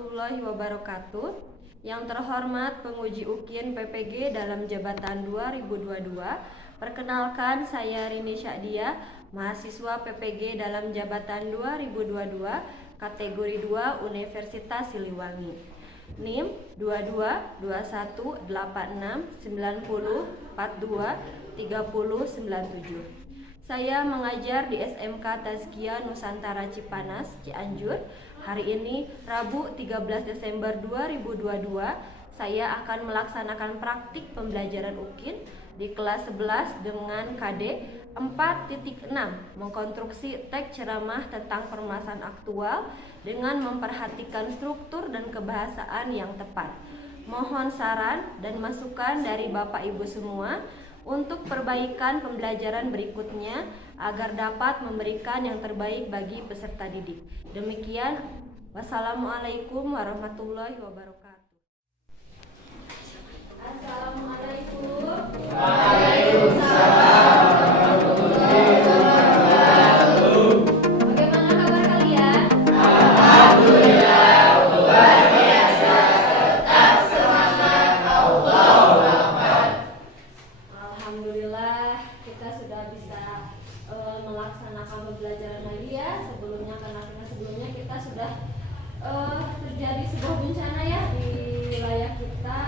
warahmatullahi wabarakatuh. Yang terhormat penguji UKIN PPG dalam jabatan 2022. Perkenalkan, saya Rini Syakdia, mahasiswa PPG dalam jabatan 2022, kategori 2 Universitas Siliwangi. NIM 22218690423097. Saya mengajar di SMK Tazkiyah Nusantara Cipanas, Cianjur. Hari ini, Rabu 13 Desember 2022, saya akan melaksanakan praktik pembelajaran UKIN di kelas 11 dengan KD 4.6, mengkonstruksi teks ceramah tentang permasalahan aktual dengan memperhatikan struktur dan kebahasaan yang tepat. Mohon saran dan masukan dari Bapak Ibu semua untuk perbaikan pembelajaran berikutnya agar dapat memberikan yang terbaik bagi peserta didik. Demikian, wassalamualaikum warahmatullahi wabarakatuh. Assalamualaikum. Waalaikumsalam warahmatullahi wabarakatuh. Bagaimana kabar kalian? Alhamdulillah, luar biasa. Tetap semangat, Allahu Akbar. Alhamdulillah, kita sudah bisa melaksanakan pembelajaran lagi ya. Sebelumnya, karena sebelumnya kita sudah terjadi sebuah bencana ya di wilayah kita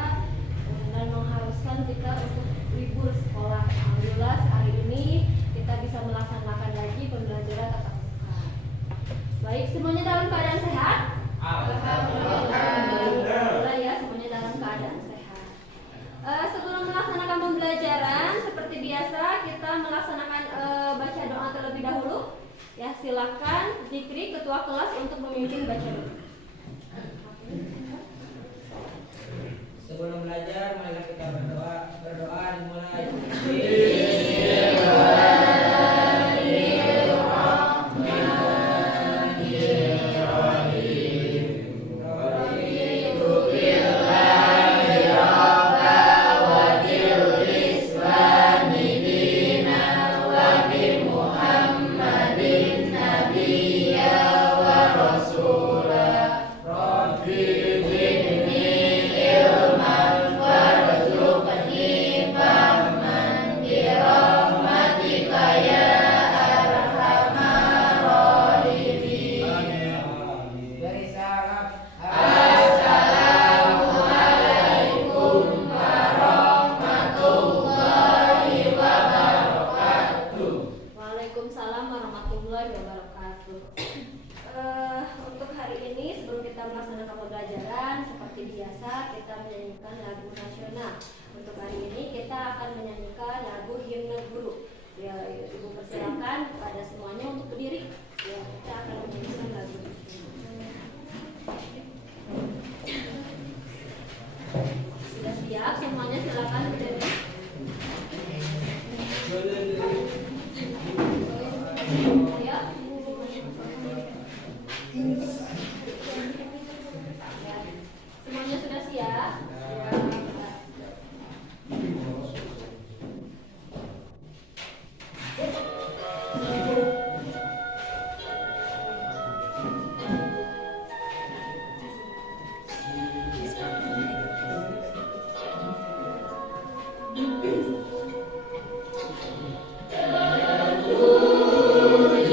dan mengharuskan kita untuk libur sekolah. Alhamdulillah, hari ini kita bisa melaksanakan lagi pembelajaran tatap muka. Baik, semuanya dalam keadaan sehat? Alhamdulillah ya, semuanya dalam keadaan sehat. Sebelum melaksanakan pembelajaran, seperti biasa kita melaksanakan baca doa terlebih dahulu. Ya, silakan Zikri ketua kelas untuk memimpin baca doa. Sebelum belajar, marilah kita berdoa. Berdoa dimulai. Untuk hari ini, sebelum kita melaksanakan pembelajaran, seperti biasa kita menyanyikan lagu nasional. Untuk hari ini kita akan menyanyikan lagu Himne Guru. Ya, Ibu persilakan kepada semuanya untuk berdiri. Ya, kita akan menyanyikan lagu ini. Sudah siap semuanya, silakan berdiri. Ya. Semuanya sudah siap? Terpuji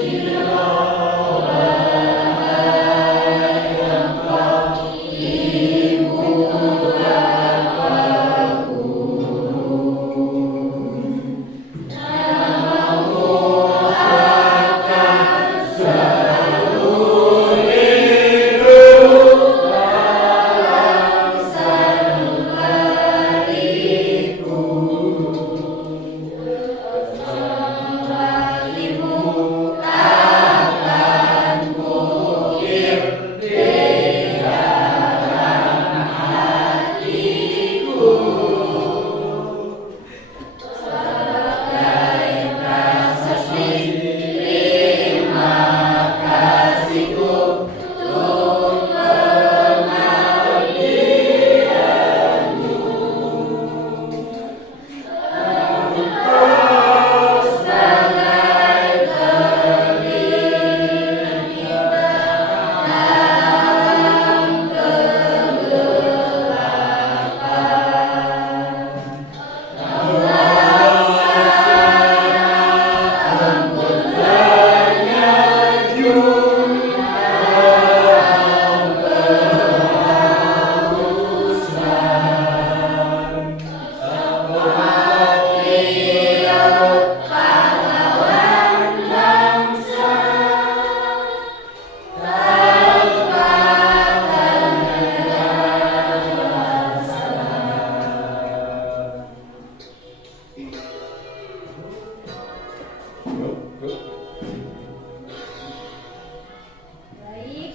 Baik,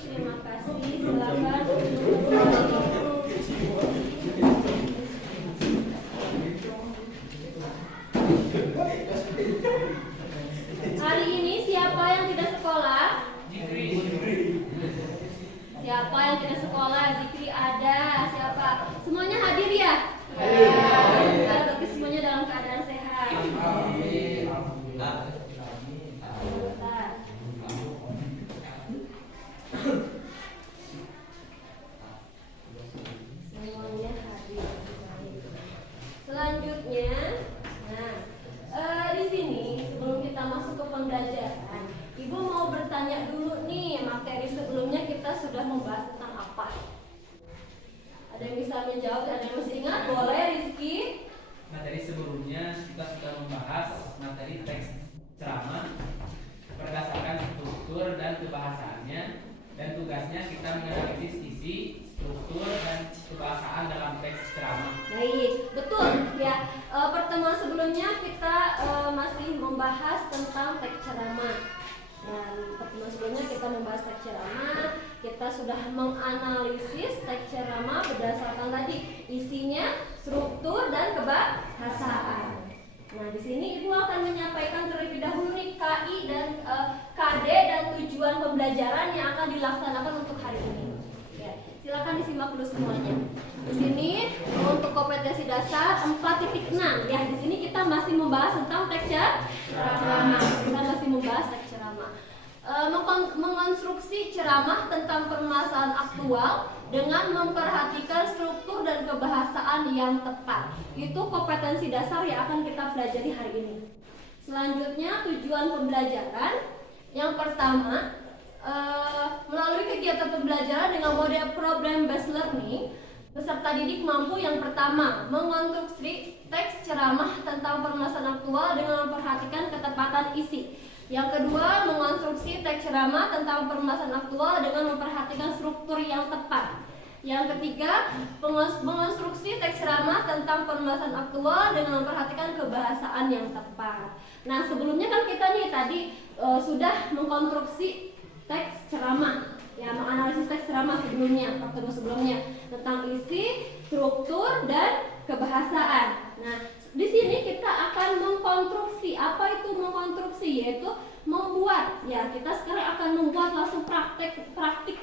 terima kasih. Silakan duduk kembali. Hari ini siapa yang tidak sekolah? Siapa yang tidak sekolah? Zikri ada. Siapa? Semuanya hadir ya? Ya. Berarti semuanya dalam keadaan sehat. Bentar. Semuanya hadir. Selanjutnya, di sini sebelum kita masuk ke pembelajaran, Ibu mau bertanya dulu nih, materi sebelumnya kita sudah membahas tentang apa? Ada yang bisa menjawab? Ada yang masih ingat? Boleh, Rizky? Materi sebelumnya kita sudah membahas materi teks ceramah berdasarkan struktur dan kebahasaannya, dan tugasnya kita menganalisis isi, struktur, dan kebahasaan dalam teks ceramah. Baik, betul ya. Pertemuan sebelumnya kita masih membahas tentang teks ceramah. Dan pertemuan sebelumnya kita membahas teks ceramah. Kita sudah menganalisis teks ceramah berdasarkan tadi isinya, struktur, dan kebahasaan. Nah, di sini Ibu akan menyampaikan terlebih dahulu nih KI dan KD dan tujuan pembelajaran yang akan dilaksanakan untuk hari ini. Ya, silakan disimak dulu semuanya. Di sini untuk kompetensi dasar 4.6. Ya, di sini kita masih membahas tentang teks ceramah. Kita masih membahas teks ceramah. Mengonstruksi ceramah tentang permasalahan aktual dengan memperhatikan struktur dan kebahasaan yang tepat. Itu kompetensi dasar yang akan kita pelajari hari ini. Selanjutnya tujuan pembelajaran. Yang pertama, melalui kegiatan pembelajaran dengan model problem based learning, peserta didik mampu yang pertama mengonstruksi teks ceramah tentang permasalahan aktual dengan memperhatikan ketepatan isi. Yang kedua, mengonstruksi teks ceramah tentang permasalahan aktual dengan memperhatikan struktur yang tepat. Yang ketiga, mengonstruksi teks ceramah tentang permasalahan aktual dengan memperhatikan kebahasaan yang tepat. Nah, sebelumnya kan kita nih tadi sudah mengkonstruksi teks ceramah, ya, menganalisis teks ceramah sebelumnya, pertemuan sebelumnya tentang isi, struktur, dan kebahasaan. Nah, di sini kita akan mengkonstruksi. Apa itu mengkonstruksi? Yaitu membuat. Ya, kita sekarang akan membuat langsung praktik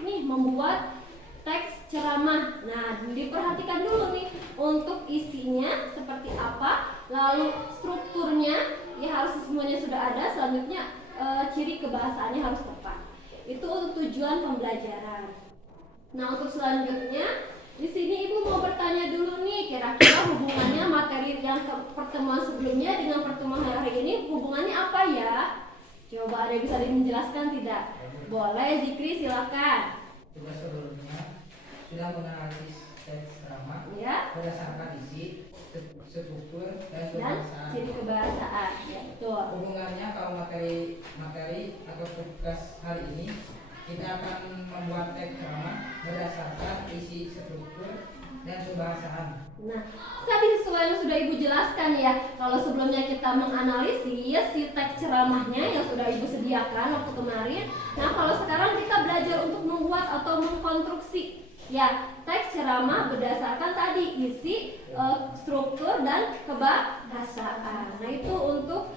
nih, membuat teks ceramah. Nah, diperhatikan dulu nih untuk isinya seperti apa, lalu strukturnya ya harus semuanya sudah ada. Selanjutnya ciri kebahasaannya harus tepat. Itu untuk tujuan pembelajaran. Nah, untuk selanjutnya di sini Ibu mau bertanya dulu nih, kira-kira hubungannya materi yang pertemuan sebelumnya dengan pertemuan hari ini hubungannya apa ya? Coba ada yang bisa menjelaskan tidak? Boleh, Zikri, silakan. Tugas sebelumnya sudah menganalisis teks ceramah Ya. berdasarkan isi, struktur, dan Dan kebahasaan. ciri kebahasaan. Ya, betul. Hubungannya kalau materi atau tugas hari ini, kita akan membuat teks ceramah berdasarkan isi, struktur, dan kebahasaan. Nah, tadi sesuai yang sudah Ibu jelaskan ya. Kalau sebelumnya kita menganalisis si teks ceramahnya yang sudah Ibu sediakan waktu kemarin. Nah, kalau sekarang kita belajar untuk membuat atau mengkonstruksi ya teks ceramah berdasarkan tadi isi, struktur, dan kebahasaan. Nah, itu untuk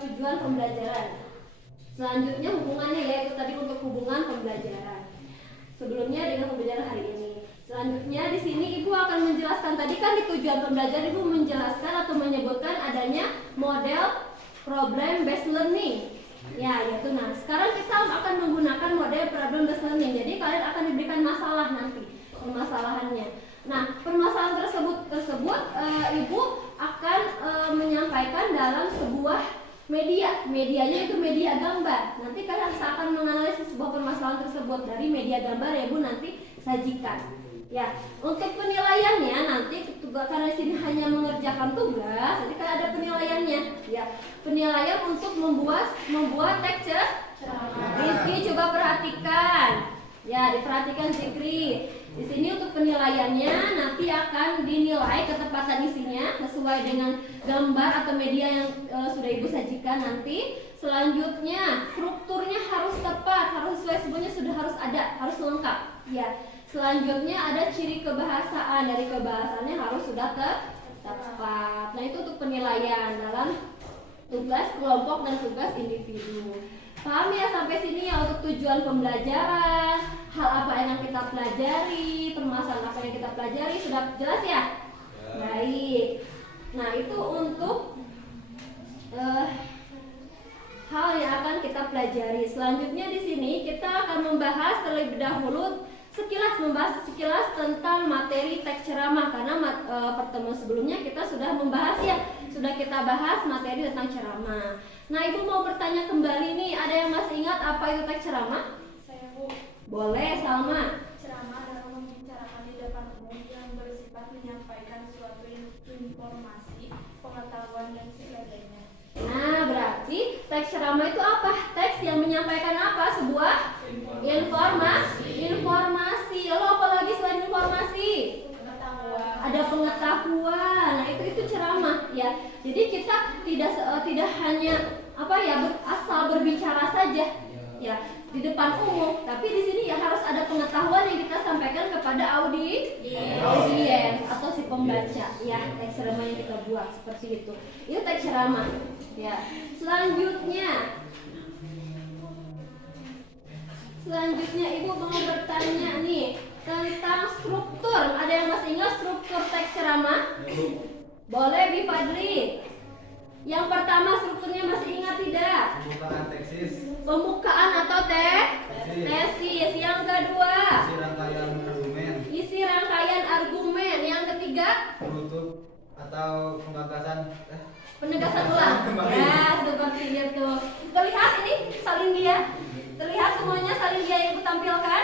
tujuan pembelajaran. Selanjutnya hubungannya yaitu tadi untuk hubungan pembelajaran sebelumnya dengan pembelajaran hari ini. Selanjutnya di sini Ibu akan menjelaskan, tadi kan di tujuan pembelajaran Ibu menjelaskan atau menyebutkan adanya model problem based learning. Ya, yaitu nah sekarang kita akan menggunakan model problem based learning. Jadi kalian akan diberikan masalah nanti, permasalahannya. Nah, permasalahan tersebut Ibu akan menyampaikan dalam sebuah medianya itu media gambar. Nanti kalian akan menganalisis sebuah permasalahan tersebut dari media gambar ya Bu nanti sajikan. Ya, untuk penilaiannya nanti karena di sini hanya mengerjakan tugas, jadi kan ada penilaiannya. Ya, penilaian untuk membuat teks ceramah. Rizky coba perhatikan. Ya, diperhatikan Zikri. Di sini untuk penilaiannya nanti akan dinilai ketepatan isinya sesuai dengan gambar atau media yang sudah Ibu sajikan nanti. Selanjutnya, strukturnya harus tepat, harus sesuai, semuanya sudah harus ada, harus lengkap. Ya. Selanjutnya ada ciri kebahasaan, dari kebahasaannya harus sudah tepat. Nah, itu untuk penilaian dalam tugas kelompok dan tugas individu. Paham ya sampai sini ya untuk tujuan pembelajaran, hal apa yang kita pelajari, permasalahan apa yang kita pelajari, sudah jelas ya? Baik. Nah, itu untuk hal yang akan kita pelajari. Selanjutnya di sini kita akan membahas terlebih dahulu membahas sekilas tentang materi teks ceramah, karena pertemuan sebelumnya kita sudah membahas ya, sudah kita bahas materi tentang ceramah. Nah, Ibu mau bertanya kembali nih, ada yang masih ingat apa itu teks ceramah? Saya, Bu. Boleh, Salma. Ceramah adalah membicarakan di depan umum yang bersifat menyampaikan suatu informasi, pengetahuan dan sebagainya. Nah, berarti teks ceramah itu apa? Teks yang menyampaikan apa? Sebuah informasi. Lalu apa lagi selain informasi? Pengetahuan. Ada pengetahuan. Nah, itu ceramah ya. Jadi kita tidak hanya asal berbicara saja ya di depan umum, tapi di sini ya harus ada pengetahuan yang kita sampaikan kepada audiens atau si pembaca ya. Teks ceramah yang kita buat seperti itu. Itu teks ceramah ya. Selanjutnya Ibu mau bertanya nih tentang struktur. Ada yang masih ingat struktur teks ceramah? Boleh, Bi Fadli. Yang pertama strukturnya masih ingat tidak? Pembukaan tesis. Pembukaan atau tesis. Yang kedua, isi rangkaian argumen. Yang ketiga, Penutup atau penegasan ulang. Ya, seperti itu. Terlihat ini salin dia. Terlihat semuanya salin dia yang Ibu tampilkan?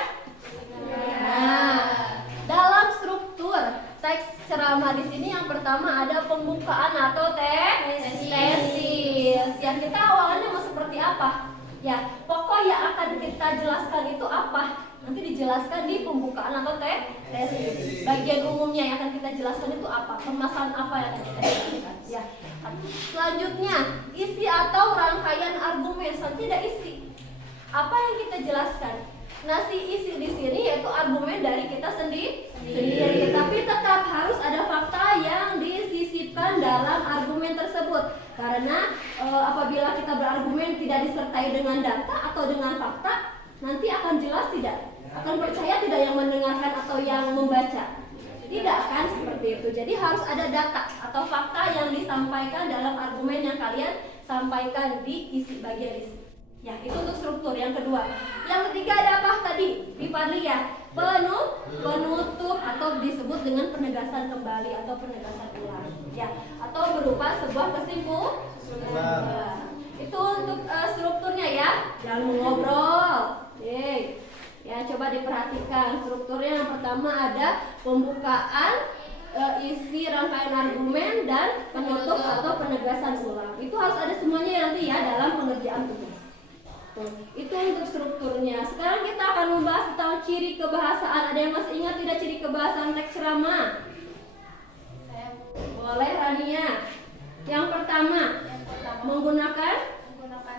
Nah, dalam struktur teks ceramah di sini yang pertama ada pembukaan atau tesis. Yang kita awalnya mau seperti apa? Ya, pokok yang akan kita jelaskan itu apa? Nanti dijelaskan di pembukaan atau tesis. Bagian umumnya yang akan kita jelaskan itu apa? Permasalahan apa yang akan kita jelaskan? Ya. Selanjutnya, isi atau rangkaian argumen. Tidak isi. Apa yang kita jelaskan? Nah, si isi di sini yaitu argumen dari kita sendiri. Tapi tetap harus ada fakta yang disisipkan dalam argumen tersebut. Karena apabila kita berargumen tidak disertai dengan data atau dengan fakta, nanti akan jelas tidak? Akan percaya tidak yang mendengarkan atau yang membaca? Tidak kan seperti itu. Jadi harus ada data atau fakta yang disampaikan dalam argumen yang kalian sampaikan di bagian isi. Ya, itu untuk struktur yang kedua. Yang ketiga ada apa tadi? Di Fadli ya. Penutup atau disebut dengan penegasan kembali atau penegasan ulang. Ya, atau berupa sebuah kesimpulan. Itu untuk strukturnya ya. Jangan mengobrol. Ya, coba diperhatikan strukturnya. Yang pertama ada pembukaan, isi rangkaian argumen, dan penutup atau penegasan ulang. Itu harus ada semuanya nanti ya dalam pengerjaan tugas. Itu untuk strukturnya. Sekarang kita akan membahas tentang ciri kebahasaan. Ada yang masih ingat tidak ciri kebahasaan teks ceramah? Saya, Bu. Boleh, Rania. Yang pertama, menggunakan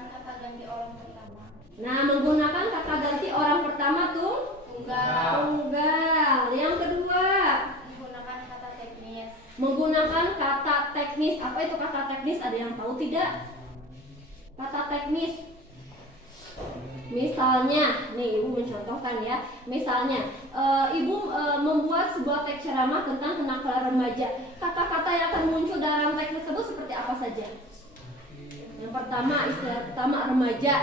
kata ganti orang pertama. Nah, menggunakan kata ganti orang pertama tunggal. Yang kedua, Menggunakan kata teknis. menggunakan kata teknis. Apa itu kata teknis? Ada yang tahu tidak? Kata teknis. Misalnya, nih Ibu mencontohkan ya. Misalnya, Ibu membuat sebuah teks ceramah tentang kenakalan remaja. Kata-kata yang akan muncul dalam teks tersebut seperti apa saja? Yang pertama, istilah pertama remaja.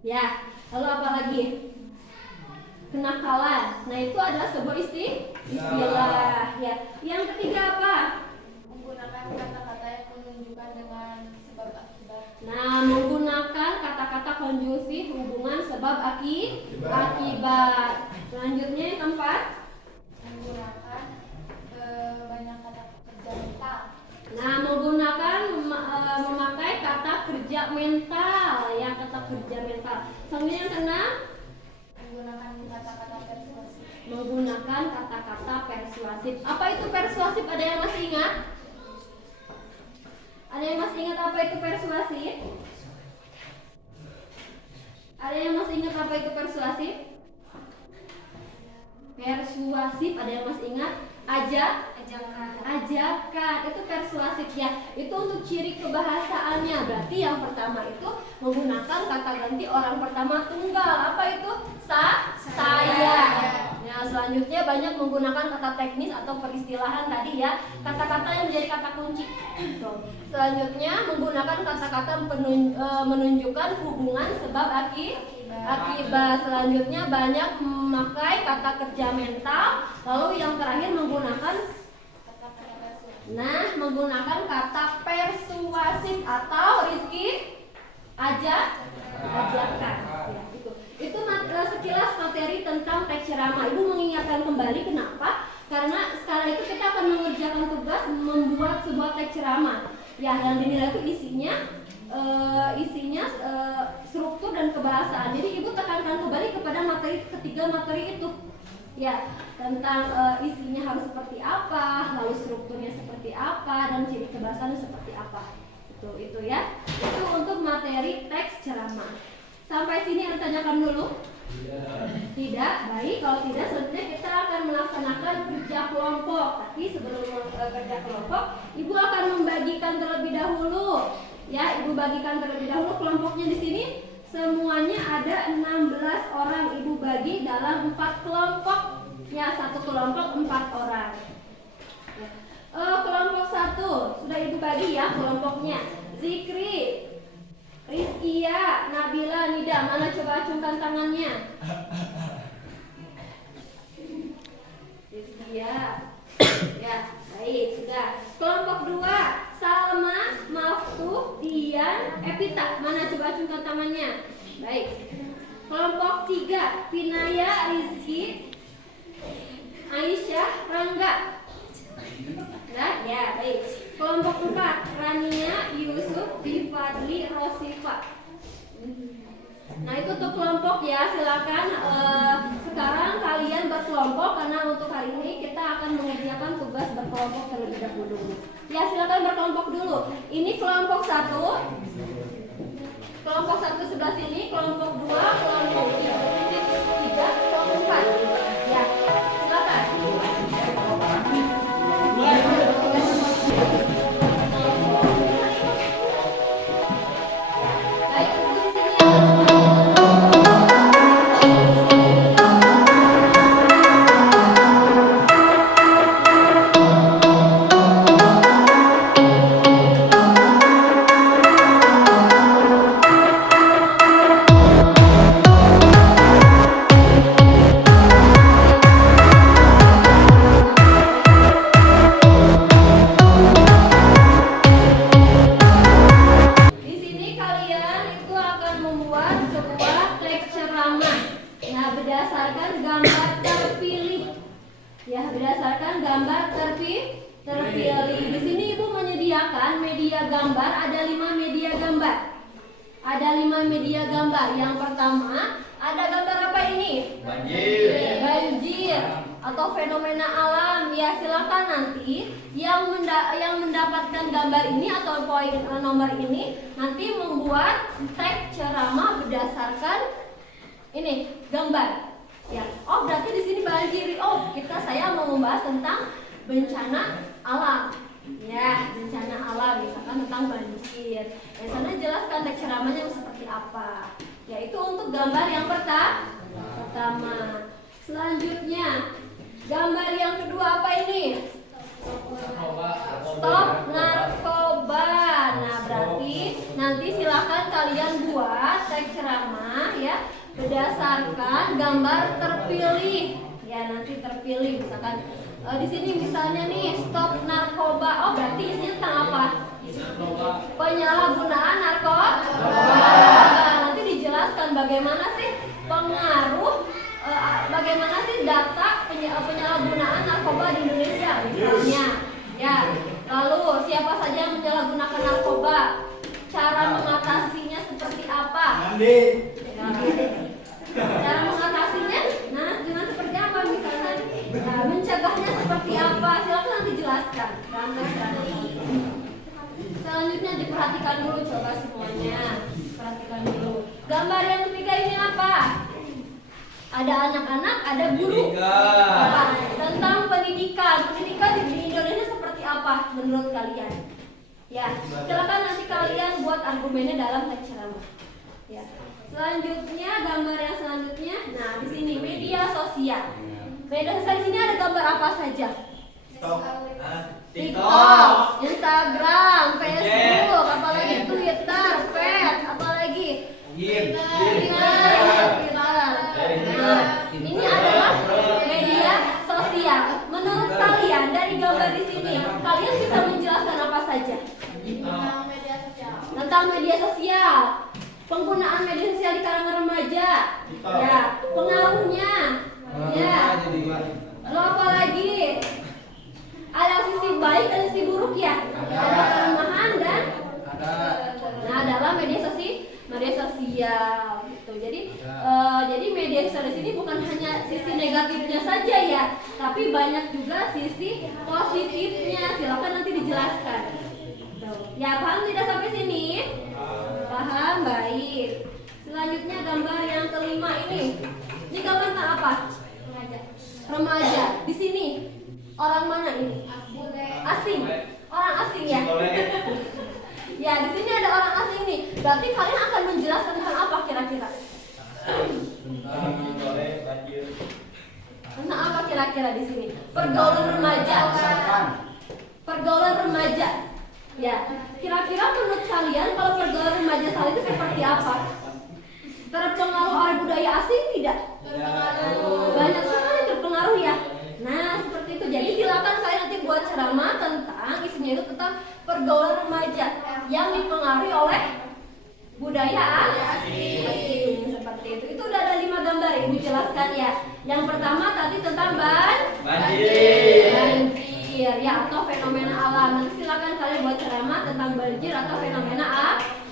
Ya, lalu apa lagi? Kenakalan. Nah, itu adalah sebuah istilah. Ya. Yang ketiga apa? Menggunakan kata-kata yang menunjukkan dengan sebab akibat. Nah, menggunakan kata-kata konjungsi hubungan sebab akibat. Selanjutnya yang keempat, Menggunakan banyak kata kerja mental. nah menggunakan memakai kata kerja mental ya, kata kerja mental. Selanjutnya yang keenam, Menggunakan kata-kata persuasif. Menggunakan kata-kata persuasif. Apa itu persuasif? Ada yang masih ingat? Ada yang masih ingat apa itu persuasif? Ada yang masih ingat apa itu persuasif? Persuasif, ada yang masih ingat? Ajakan itu persuasif ya. Itu untuk ciri kebahasaannya. Berarti yang pertama itu menggunakan kata ganti orang pertama tunggal. Apa itu? Saya. Nah, selanjutnya banyak menggunakan kata teknis atau peristilahan tadi ya. Kata-kata yang menjadi kata kunci. Selanjutnya menggunakan kata-kata menunjukkan hubungan sebab akibat. Selanjutnya banyak memakai kata kerja mental. Lalu yang terakhir menggunakan kata persuasif atau Rizky ajakan. Ya, itu sekilas materi tentang teks ceramah. Ibu mengingatkan kembali kenapa? Karena sekarang itu kita akan mengerjakan tugas membuat sebuah teks ceramah. Ya, yang dinilai itu isinya struktur dan kebahasaan. Jadi ibu tekankan kembali kepada ketiga materi itu. Ya, tentang isinya harus seperti apa, lalu strukturnya seperti apa, dan ciri kebahasaannya seperti apa. Itu ya. Itu untuk materi teks ceramah. Sampai sini Anda tanyakan dulu? Tidak. Baik, kalau tidak selanjutnya kita akan melaksanakan kerja kelompok. Tapi sebelum kerja kelompok, Ibu akan membagikan terlebih dahulu. Ya, Ibu bagikan terlebih dahulu kelompoknya di sini. Semuanya ada 16 orang. Ibu bagi dalam 4 kelompok. Ya, satu kelompok 4 orang. Ya. Kelompok 1 sudah Ibu bagi ya kelompoknya. Zikri, Rizkia, Nabila, Nida, mana coba acungkan tangannya. Rizkia. Ya, baik, sudah. Kelompok 2, Salma, Maftuh, Dian, Epita, mana coba acungkan tangannya. Baik. Kelompok 3, Pinaya, Rizki, Aisyah, Rangga. Nah, ya, baik. Kelompok 4, Rania, Yusuf, Bifadli, Rosifa. Nah, itu untuk kelompok ya. Silakan sekarang kalian berkelompok karena untuk hari ini kita akan mengerjakan tugas berkelompok terlebih dahulu. Ya, silakan berkelompok dulu. Ini kelompok 1. Kelompok 1 sebelah sini, kelompok 2, kelompok 3, kelompok 4. Ya, silakan. Baik, di sini. Di sini kalian itu akan membuat sebuah teks ceramah. Nah, berdasarkan gambar terpilih. Ya, berdasarkan gambar terpilih. Di sini Ibu menyediakan media gambar, ada 5 media gambar. Ada 5 media gambar. Yang pertama, ada gambar apa ini? Banjir atau fenomena alam. Ya, silakan nanti yang mendapatkan gambar ini atau poin nomor ini nanti membuat teks ceramah berdasarkan ini gambar. Ya. Oh, berarti di sini banjir. Oh, saya mau membahas tentang bencana alam. Ya, bencana alam misalkan tentang banjir. Ya, sana jelaskan teks ceramahnya seperti apa. Yaitu untuk gambar yang pertama. Selanjutnya, gambar yang kedua apa ini? Stop narkoba. Nah, berarti nanti silakan kalian buat teks ceramah ya berdasarkan gambar terpilih. Ya, nanti terpilih misalkan di sini misalnya nih stop narkoba. Oh, berarti isinya tentang apa? Penyalahgunaan narkoba. Nanti dijelaskan bagaimana sih pengaruh bagaimana sih data penyalahgunaan narkoba di Indonesia misalnya. Ya, lalu siapa saja yang menyalahgunakan narkoba? Cara mengatasinya seperti apa? Ya. Cara mengatasinya? Nah, diperhatikan dulu, coba semuanya. Perhatikan dulu. Gambar yang ketiga ini apa? Ada anak-anak, ada guru. Nah, tentang pendidikan. Pendidikan di Indonesia seperti apa menurut kalian? Ya, silakan nanti kalian buat argumennya dalam teks ceramah. Ya. Selanjutnya, gambar yang selanjutnya. Nah, di sini media sosial. Media sosial di sini ada gambar apa saja? TikTok, Instagram, Facebook, apalagi Twitter, Pet, apalagi Twitter. Nah, ini adalah media sosial. Menurut kalian dari gambar di sini, kalian bisa menjelaskan apa saja? Tentang media sosial. Penggunaan media sosial di kalangan remaja. Ya, pengaruhnya. Ya. Lalu apa lagi? Ada sisi baik dan sisi buruk ya. Ada kelemahan dan nah dalam media sosial gitu. Jadi media sosial di sini bukan hanya sisi negatifnya saja ya, tapi banyak juga sisi positifnya. Silakan nanti dijelaskan. Ya, paham tidak sampai sini? Paham, baik. Selanjutnya gambar yang kelima ini. Ini gambar tentang apa? Remaja. Di sini orang mana ini? Asing. Orang asing ya. Ya, di sini ada orang asing nih. Berarti kalian akan menjelaskan tentang apa kira-kira? Tentang apa kira-kira di sini? Pergaulan remaja. Pergaulan remaja. Ya, kira-kira menurut kalian kalau pergaulan remaja saat itu seperti apa? Terpengaruh oleh budaya asing tidak? Banyak sekali terpengaruh ya. Nah, seperti itu. Jadi silakan kalian nanti buat ceramah tentang isinya itu tentang pergaulan remaja yang dipengaruhi oleh budaya asing. Seperti itu. Itu udah ada 5 gambar, Ibu jelaskan ya. Yang pertama tadi tentang banjir ya, atau fenomena alam. Nanti silakan kalian buat ceramah tentang banjir atau fenomena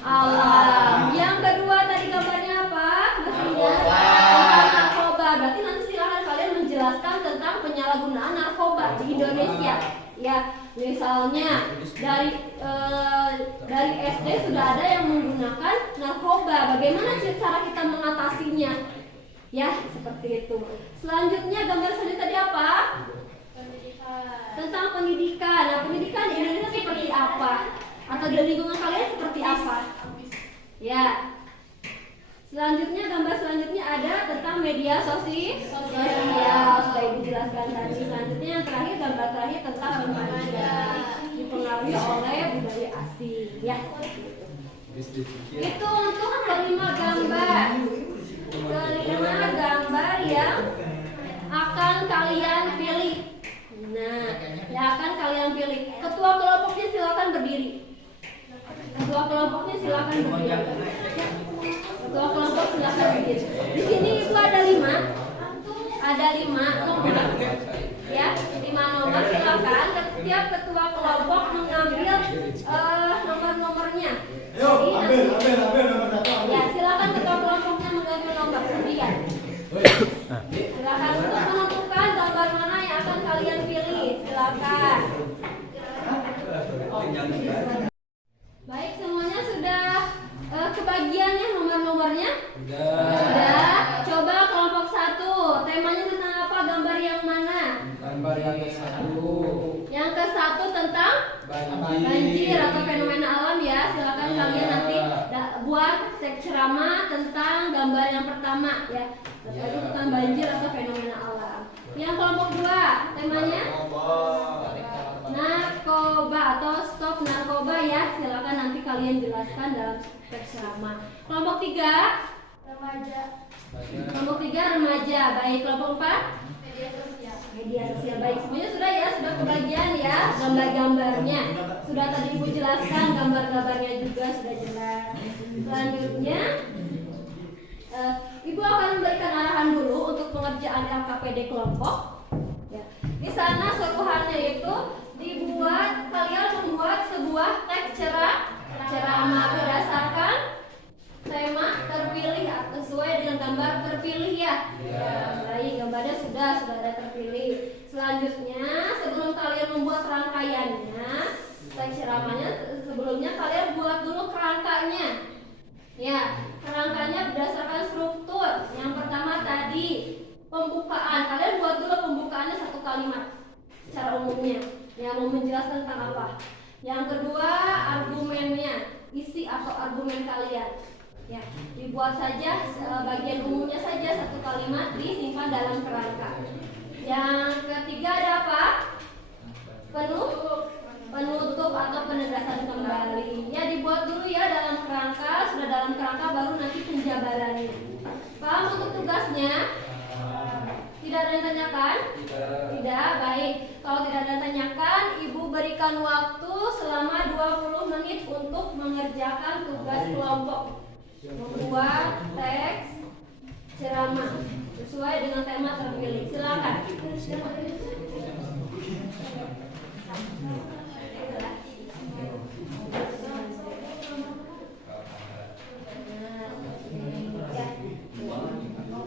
alam. Yang kedua tadi gambarnya apa? Tentang narkoba. Berarti nanti silakan kalian menjelaskan tentang penyalahgunaan narkoba di Indonesia. Ya, misalnya dari SD sudah ada yang menggunakan narkoba. Bagaimana cara kita mengatasinya? Ya, seperti itu. Selanjutnya gambar selanjutnya tadi apa? Tentang pendidikan. Nah, pendidikan di Indonesia seperti apa? Atau di lingkungan kalian seperti apa? Ya. Selanjutnya gambar selanjutnya ada tentang media sosial. Sudah dijelaskan tadi. Selanjutnya yang terakhir, gambar terakhir tentang remaja dipengaruhi oleh budaya asing. Ya. Itu untuk kelima gambar. Kelima gambar yang akan kalian pilih. Nah, yang akan kalian pilih. Ketua kelompoknya silakan berdiri. Ketua kelompoknya silakan berdiri. Ketua kelompok silakan berdiri. Di sini itu ada 5. Ada 5 nomor. Ya, 5 nomor silakan. Setiap ketua kelompok mengambil nomor-nomornya. Jadi ya, silakan ketua kelompoknya mengambil nomor kemudian. Silakan untuk menentukan gambar mana yang akan kalian pilih. Silakan. Baik, semuanya sudah kebagian ya nomor-nomornya? Sudah. Coba kelompok 1. Temanya tentang apa? Gambar yang mana? Gambar yang ke-1. Yang ke-1 tentang banjir atau fenomena alam ya. Silakan kalian nanti buat teks ceramah tentang gambar yang pertama ya. Tadi tentang banjir atau fenomena alam. Yang kelompok 2 temanya narkoba atau stop narkoba ya. Silakan nanti kalian jelaskan dalam teks ceramah. Kelompok 3 remaja. Kelompok 3 remaja. Baik, kelompok 4 media sosial. Baik, semuanya sudah ya, sudah kebagian ya gambar-gambarnya. Sudah tadi Ibu jelaskan gambar-gambarnya juga sudah jelas. Selanjutnya Ibu akan memberikan arahan dulu untuk pengerjaan LKPD kelompok. Ya. Di sana suruhannya itu kalian membuat sebuah teks ceramah berdasarkan tema terpilih sesuai dengan gambar terpilih ya. Baik, gambarnya sudah ada terpilih. Selanjutnya sebelum kalian membuat rangkaiannya teks ceramahnya, sebelumnya kalian buat dulu kerangkanya. Ya, kerangkanya berdasarkan struktur. Yang pertama tadi pembukaan. Kalian buat dulu pembukaannya satu kalimat secara umumnya. Ya, mau menjelaskan tentang apa. Yang kedua, argumennya, isi atau argumen kalian. Ya, dibuat saja bagian umumnya saja satu kalimat, disimpan dalam kerangka. Yang ketiga ada apa? Penutup atau penegasan kembali. Ya, dibuat dulu ya dalam kerangka. Sudah dalam kerangka baru nanti penjabarannya. Paham untuk tugasnya? Tidak ada yang tanyakan? Tidak, baik. Kalau tidak ada yang tanyakan, Ibu berikan waktu selama 20 menit untuk mengerjakan tugas kelompok. Membuat teks ceramah sesuai dengan tema terpilih. Silakan.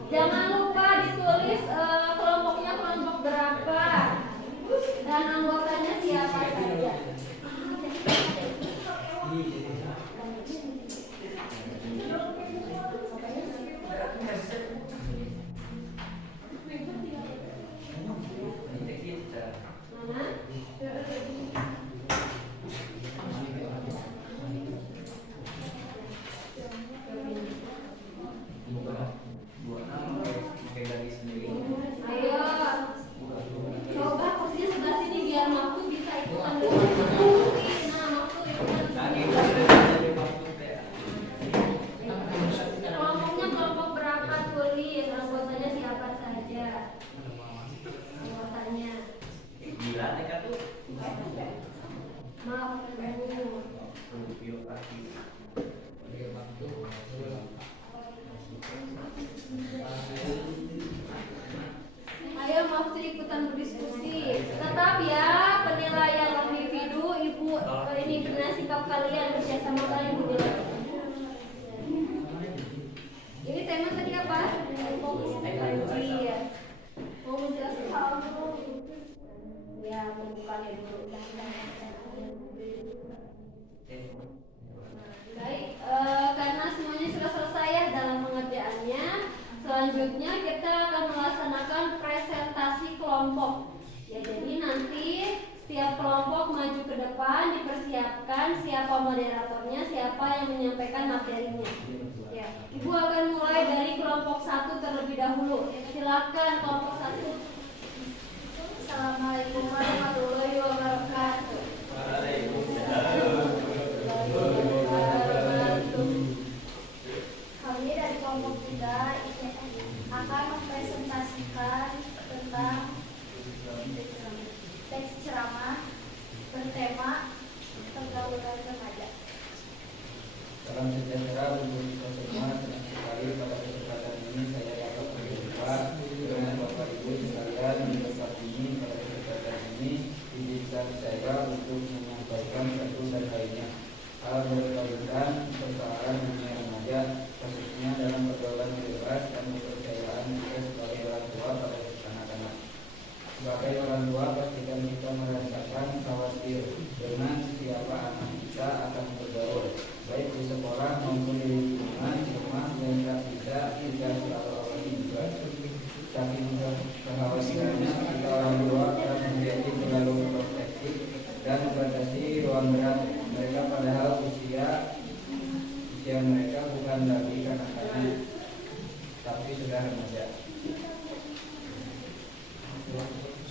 Jangan lupa ditulis kelompoknya kelompok berapa dan anggotanya siapa saja. Ayo, coba kursinya sebelah sini biar waktu bisa ikutan diskusi. Nah, waktu ikutan diskusi. Kelompoknya kelompok berapa tulis, anggotanya siapa saja. Anggotanya. Maaf, ayo maaf ikutan berdiskusi. Tetap ya penilaian individu ibu ini dengan sikap kalian bersama kalian menilai. Ini tema tadi apa? Teknologi ya. Mau menjelaskan ya pembukanya dulu. Baik, karena semuanya sudah selesai ya dalam pengerjaannya. Selanjutnya kita akan melaksanakan presentasi kelompok. Ya, jadi nanti setiap kelompok maju ke depan, dipersiapkan siapa moderatornya, siapa yang menyampaikan materinya. Ya, Ibu akan mulai dari kelompok 1 terlebih dahulu. Silakan kelompok 1. Assalamualaikum warahmatullahi wabarakatuh. Kami dari kelompok 3 akan mempresentasikan tentang teks ceramah bertema pergaulan remaja. Salam sejahtera untuk kita semua. Senang sekali pada kesempatan ini saya dapat berjumpa dengan Bapak Ibu sekalian di tempat ini. Pada kesempatan ini izinkan saya untuk menyampaikan satu dan lainnya hal berkaitan persoalan dunia remaja, khususnya dalam pergaulan bebas dan kepercayaan kita sebagai orang tua pada anak-anak. Sebagai orang tua pastikan kita merasakan khawatir dengan siapa anak kita akan bergaul, baik di sekolah maupun di lingkungan rumah, dan tak bisa tidak selalu awalnya juga. Saking kekhawatirannya kita orang tua akan menjadi terlalu protektif dan membatasi ruang gerak mereka, padahal usia mereka bukan lagi kanak-kanak tapi sudah remaja.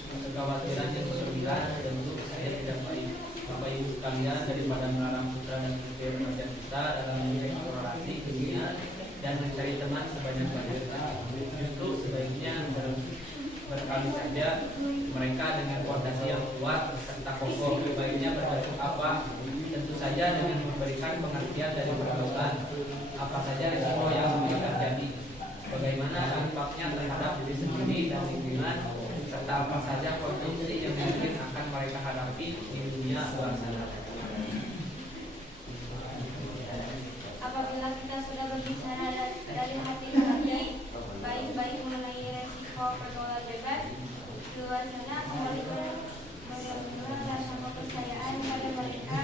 Kekhawatiran yang berlebihan tentu saya tidak baik. Bapak Ibu sekalian, daripada melarang putra dan putri remaja kita dalam mengeksplorasi dunia dan mencari teman sebanyak-banyaknya, justru sebaiknya berkali saja mereka dengan fondasi yang kuat serta kokoh. Baiknya berbentuk apa? Tentu saja dengan memberikan pengertian dari pergaulan, apa saja risiko yang bisa terjadi, bagaimana dampaknya terhadap diri sendiri dan lingkungan, serta apa saja konsumsi yang mungkin akan mereka hadapi di dunia luar sana. Apabila kita sudah berbicara dari hati ke hati, baik-baik mengenai resiko pergaulan bebas di luar sana, kembali rasa kepercayaan pada mereka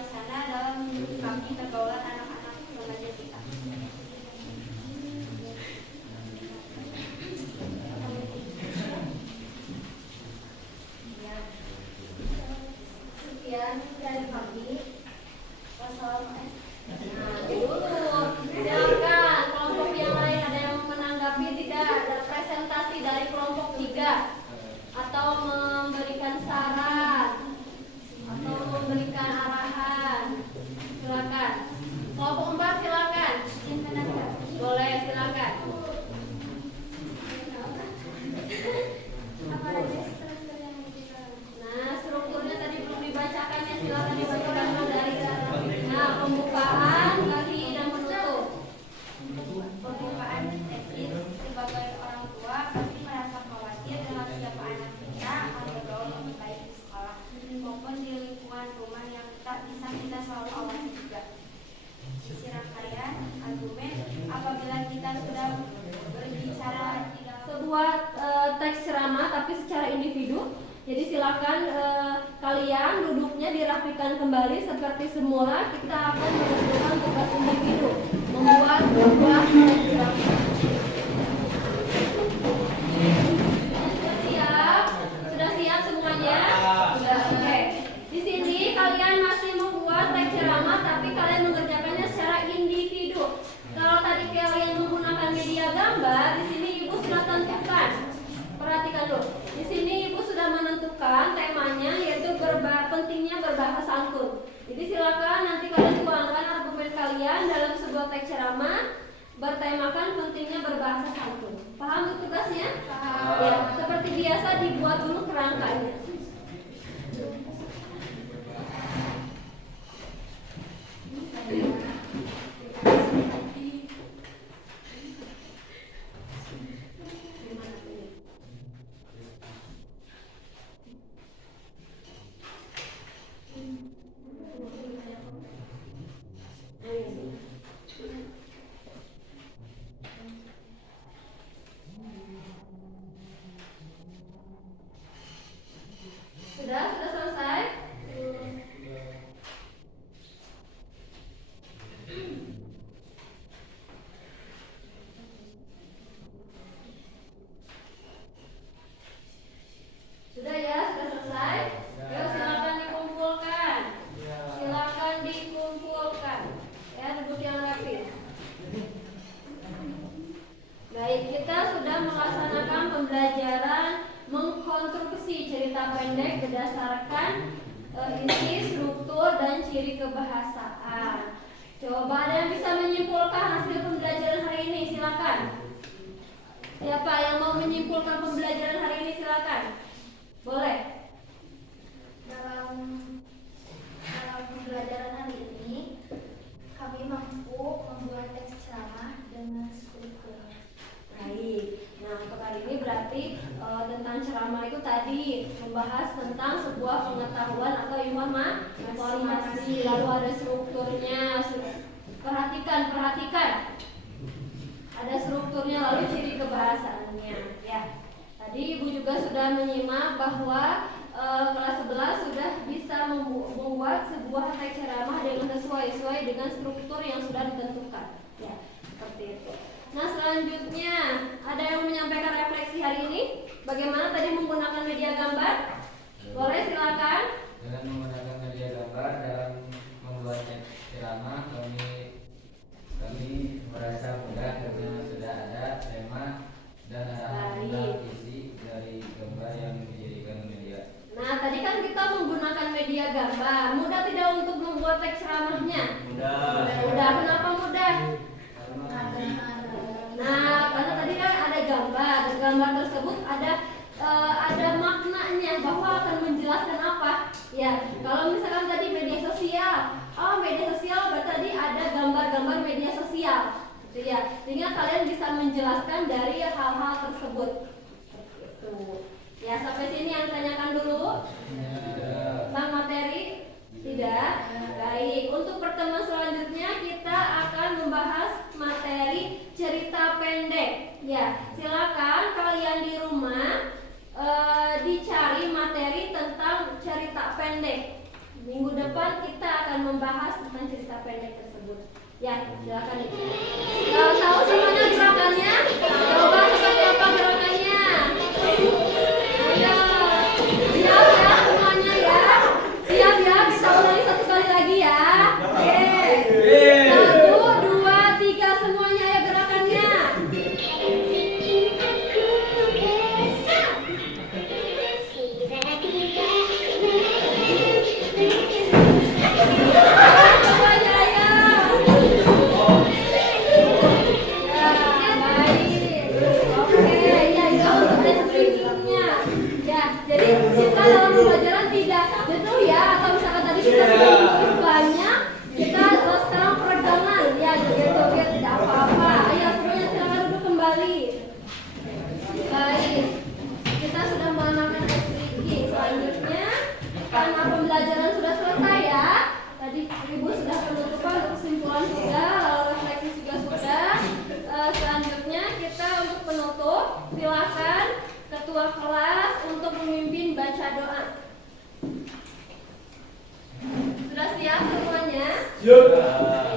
bijaksana dalam menyikapi pergaulan anak-anak remaja kita. Sekian dari kami. Wassalamualaikum. Nah, dulu silakan kelompok yang lain ada yang menanggapi tidak, ada presentasi dari kelompok 3 atau memberikan saran atau memberikan arahan. Silakan. Kelompok 4 silakan. Boleh silakan. Nah, strukturnya tadi belum dibacakan ya, silakan dibacakan dulu dari. Nah, pembukaan, bagi dan menutup. Pembukaan tesis sebagai orang tua pasti merasa khawatir dengan siapa anak kita akan bergaul lebih baik di sekolah maupun di lingkungan rumah yang tak bisa kita selalu awasi juga. Sisi rangkaian argumen apabila kita sudah berbicara Sebuah teks ceramah tapi secara individu. Jadi silakan kalian duduknya dirapikan kembali seperti semula. Kita akan menentukan tugas individu membuat sebuah teks ceramah. Sudah siap semuanya? Sudah. Oke. Di sini kalian masih membuat teks ceramah tapi kalian mengerjakannya secara individu. Kalau tadi kalian menggunakan media gambar, di sini ibu sudah tentukan. Perhatikan dulu. Di sini ibu sudah menentukan temanya, yaitu pentingnya berbahasa santun. Jadi silakan nanti kalian tuangkan argumen kalian dalam sebuah teks ceramah bertemakan pentingnya berbahasa santun. Paham tugasnya? Paham. Ya, seperti biasa dibuat dulu kerangkanya. Sudah selesai? Sudah ya, sudah selesai? Yuk silakan dikumpulkan. Silakan dikumpulkan. Ya, duduk yang rapi. Baik, kita sudah melaksanakan pembelajaran mengkonstruksi cerita pendek berdasarkan isi, struktur, dan ciri kebahasaan. Coba ada yang bisa menyimpulkan hasil pembelajaran hari ini? Silakan. Siapa yang mau menyimpulkan pembelajaran hari ini? Silakan. Boleh. dalam pembelajaran hari ini kami mampu membuat teks ceramah dengan struktur. Baik. Nah, untuk hari ini berarti tentang ceramah itu tadi membahas tentang sebuah pengetahuan atau informasi, lalu ada strukturnya. Perhatikan. Ada strukturnya lalu ciri kebahasaannya. Ya. Tadi Ibu juga sudah menyimak bahwa kelas 11 sudah bisa membuat sebuah teks ceramah dengan sesuai dengan struktur yang sudah ditentukan. Ya, seperti itu. Nah, selanjutnya ada yang menyampaikan refleksi hari ini. Bagaimana tadi menggunakan media gambar? Boleh, silakan. Dengan menggunakan media gambar dalam membuat teks ceramah kami merasa mudah karena sudah ada tema dan arahan isi dari gambar yang dijadikan media. Nah, tadi kan kita menggunakan media gambar. Mudah tidak untuk membuat teks ceramahnya? Mudah. Kenapa mudah? Nah, karena tadi kan ada gambar. Dan gambar tersebut ada maknanya bahwa akan menjelaskan apa. Ya, kalau misalkan tadi media sosial, berarti tadi ada gambar-gambar media sosial. Gitu ya. Sehingga kalian bisa menjelaskan dari hal-hal tersebut. Itu. Ya, sampai sini yang ditanyakan dulu. Bang materi? Tidak. Baik, untuk pertemuan selanjutnya kita akan membahas materi cerita pendek. Ya, silakan kalian di rumah dicari materi tentang cerita pendek. Minggu depan membahas tentang cerita pendek tersebut. Ya, silakan Ibu. Kalau tahu semuanya gerakannya, coba seperti apa gerakannya? Ayo, siap ya semuanya ya. Siap ya, kita ulangi satu kali lagi ya. Oke. 1, 2, 3 semuanya ya gerakannya. Semuanya ya. Ya, baik. Oke, ya itu untuk explaining-nya. Ya, jadi kita dalam pembelajaran tidak betul ya, atau misalkan tadi kita sudah tulis banyak, kita sekarang peregangan ya, joget-joget tidak apa-apa. Ayo semuanya silakan duduk kembali. Baik, kita sudah mengamalkan explaining. Selanjutnya, karena pembelajaran sudah selesai ya. Tadi Ibu sudah penutupan, kesimpulan sudah, lalu refleksi juga sudah. Selanjutnya kita untuk penutup, silakan ketua kelas untuk memimpin baca doa. Sudah siap semuanya? Siap.